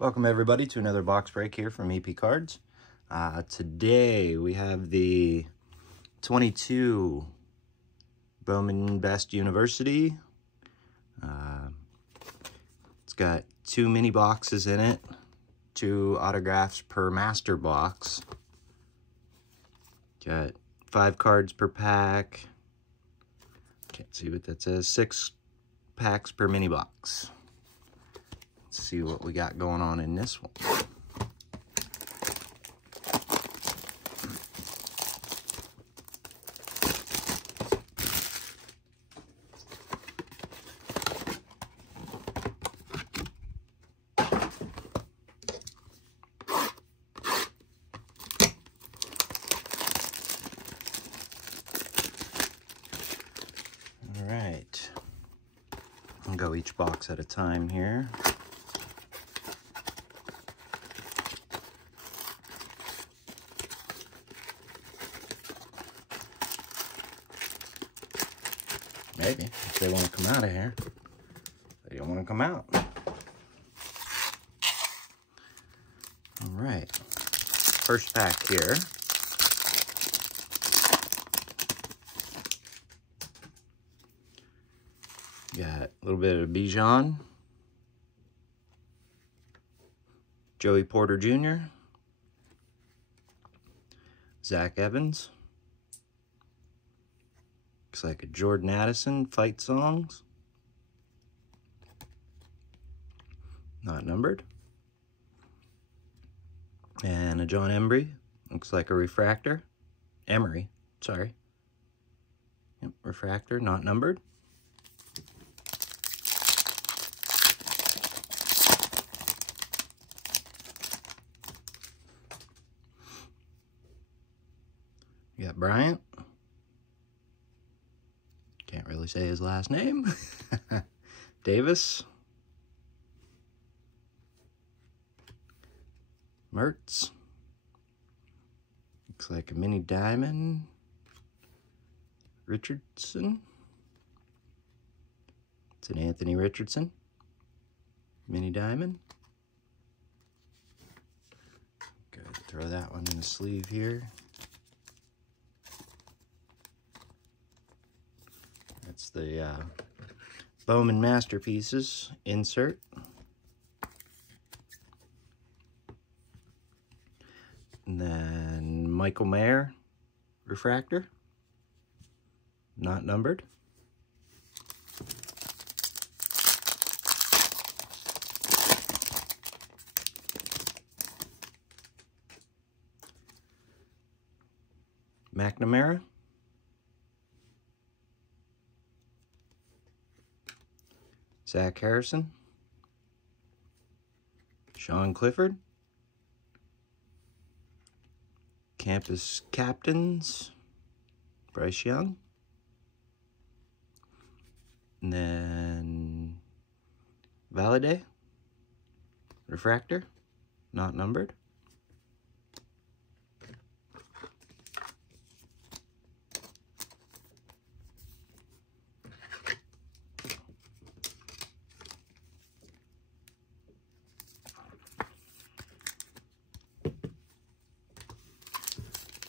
Welcome everybody to another box break here from EP Cards. Today we have the 22 Bowman Best University. It's got 2 mini boxes in it, 2 autographs per master box. Got 5 cards per pack. Can't see what that says. 6 packs per mini box. Let's see what we got going on in this one. All right, I'll go each box at a time here. Maybe, if they want to come out of here. They don't want to come out. All right, first pack here. Got a little bit of Bijan, Joey Porter Jr., Zach Evans. Looks like a Jordan Addison, Fight Songs. Not numbered. And a John Embry. Looks like a refractor. Emery, sorry. Yep, refractor, not numbered. You got Bryant. Can't really say his last name. Davis. Mertz. Looks like a mini diamond. Richardson. It's an Anthony Richardson. Mini diamond. Go ahead and throw that one in the sleeve here. That's the Bowman Masterpieces insert. And then Michael Mayer refractor, not numbered. McNamara. Zach Harrison, Sean Clifford, Campus Captains, Bryce Young, and then Valade, refractor, not numbered.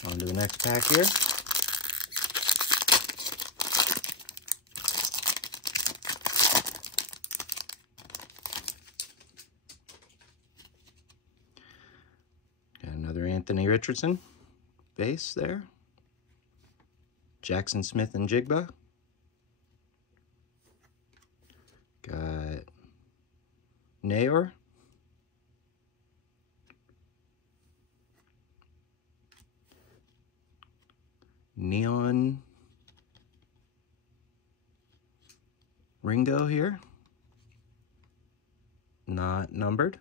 On to the next pack here. Got another Anthony Richardson base there. Jackson Smith and Jigba. Got Nayor. Neon Ringo here, not numbered.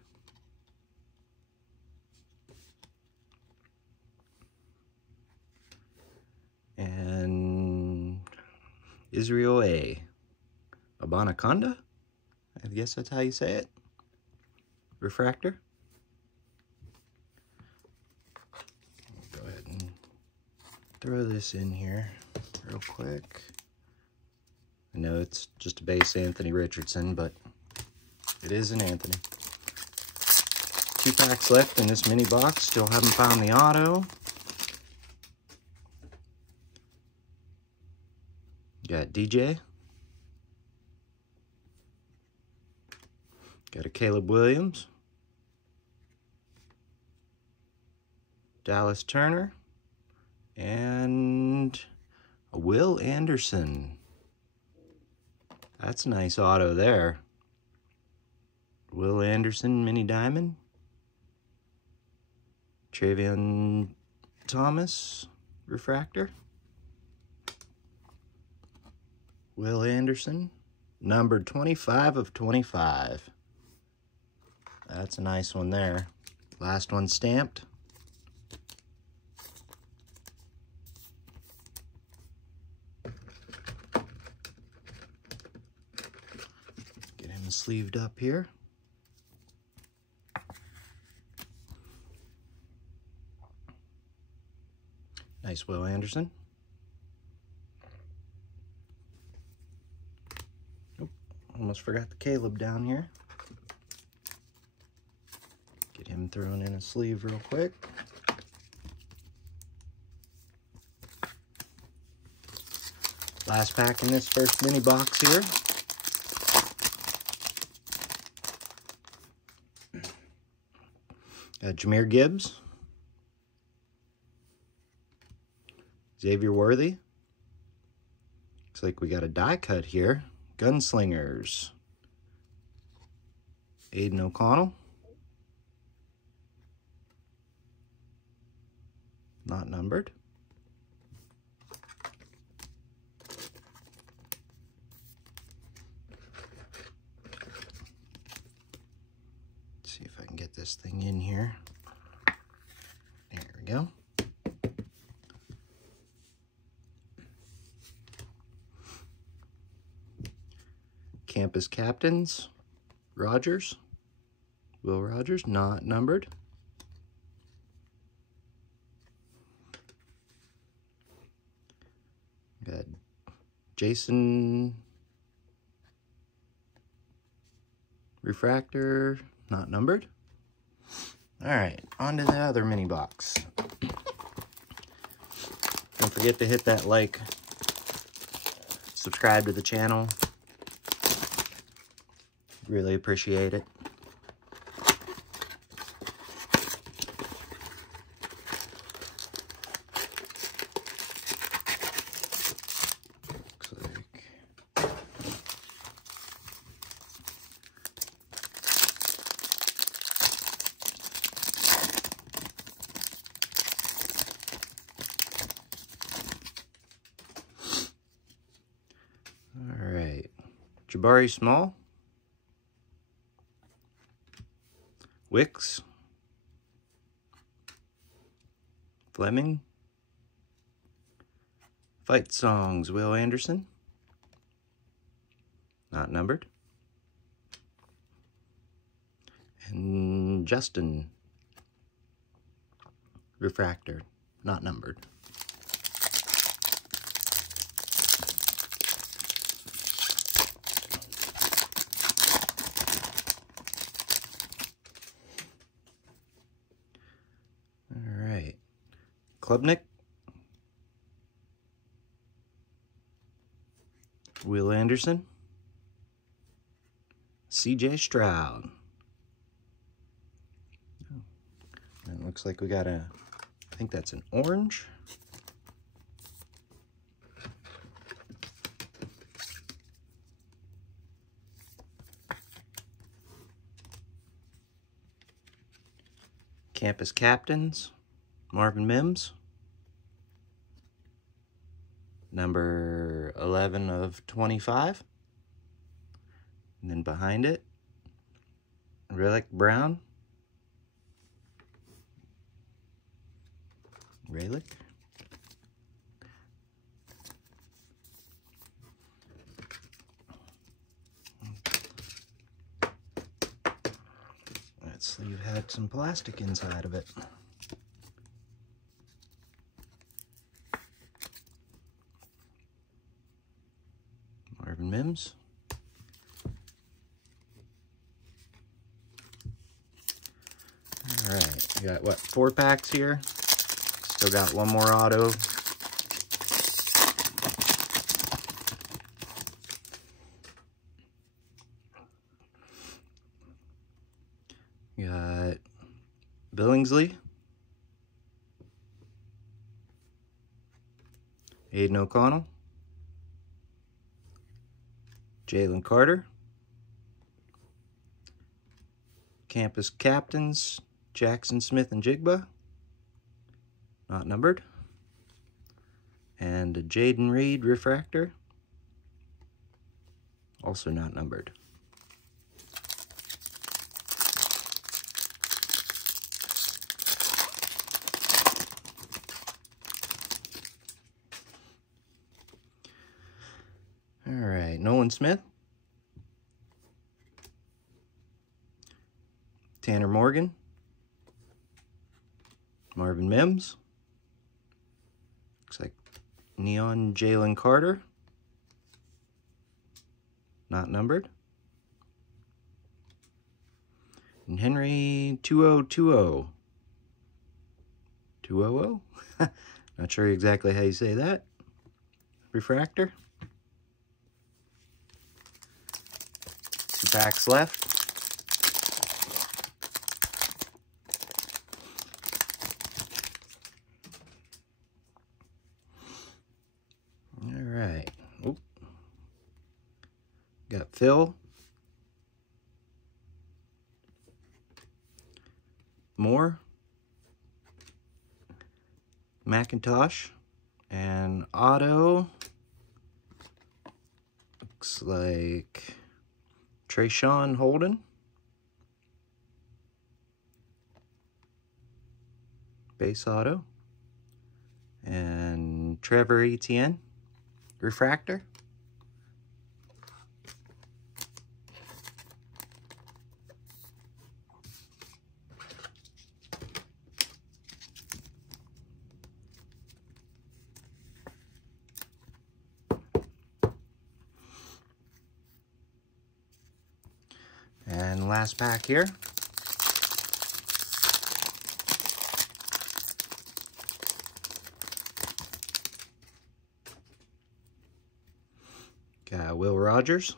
And Israel A. Abanaconda, I guess that's how you say it. Refractor. Go ahead and throw this in here real quick. I know it's just a base Anthony Richardson, but it is an Anthony. 2 packs left in this mini box. Still haven't found the auto. Got DJ. Got a Caleb Williams. Dallas Turner. And a Will Anderson. That's a nice auto there. Will Anderson, mini diamond. Travion Thomas, refractor. Will Anderson, numbered 25 of 25. That's a nice one there. Last one stamped. Get him sleeved up here. Nice Will Anderson. Oop, almost forgot the Caleb down here. Get him thrown in a sleeve real quick. Last pack in this first mini box here. Got Jahmyr Gibbs. Xavier Worthy. Looks like we got a die cut here. Gunslingers. Aiden O'Connell. Not numbered. Let's see if I can get this thing in here. There we go. Campus Captains, Rogers, Will Rogers, not numbered. Got Jason, refractor, not numbered. All right, on to the other mini box. Don't forget to hit that like, subscribe to the channel. Really appreciate it. Looks like all right. Jabari Small. Wicks, Fleming, Fight Songs, Will Anderson, not numbered, and Justin, refractor, not numbered. Klubnik, Will Anderson, CJ Stroud. And it looks like we got a, I think that's an orange. Campus Captains, Marvin Mims. Number 11 of 25. And then behind it, Relic Brown. Relic. That sleeve had some plastic inside of it. Marvin Mims. We got, what, 4 packs here? Still got one more auto. We got Billingsley, Aiden O'Connell, Jalen Carter, Campus Captains, Jackson Smith and Jigba, not numbered, and a Jaden Reed Refractor, also not numbered. All right, Nolan Smith, Tanner Morgan, Marvin Mims, looks like Neon Jalen Carter, not numbered, and Henry 2020. 200? Not sure exactly how you say that. Refractor. 2 packs left. All right. Oop. Got Phil, Moore, McIntosh, and Otto. Looks like Trayshawn Holden, base auto, and Trevor Etienne, refractor. And last pack here. Got Will Rogers,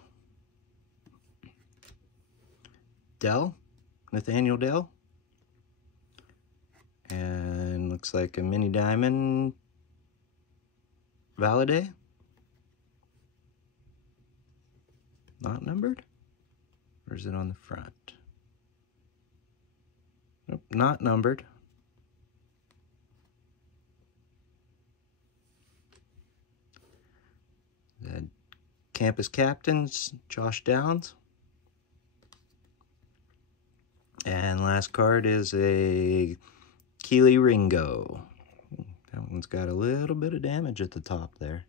Dell, Nathaniel Dell, and looks like a mini diamond Valade, not numbered. Or is it on the front? Nope, not numbered. The Campus Captains, Josh Downs. And last card is a Keely Ringo. That one's got a little bit of damage at the top there.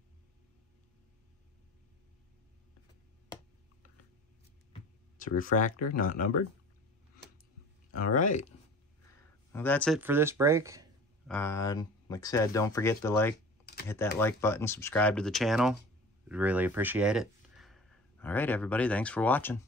It's a refractor, not numbered. All right. Well, that's it for this break. Like I said, don't forget to hit that like button, subscribe to the channel. Really appreciate it. All right, everybody, thanks for watching.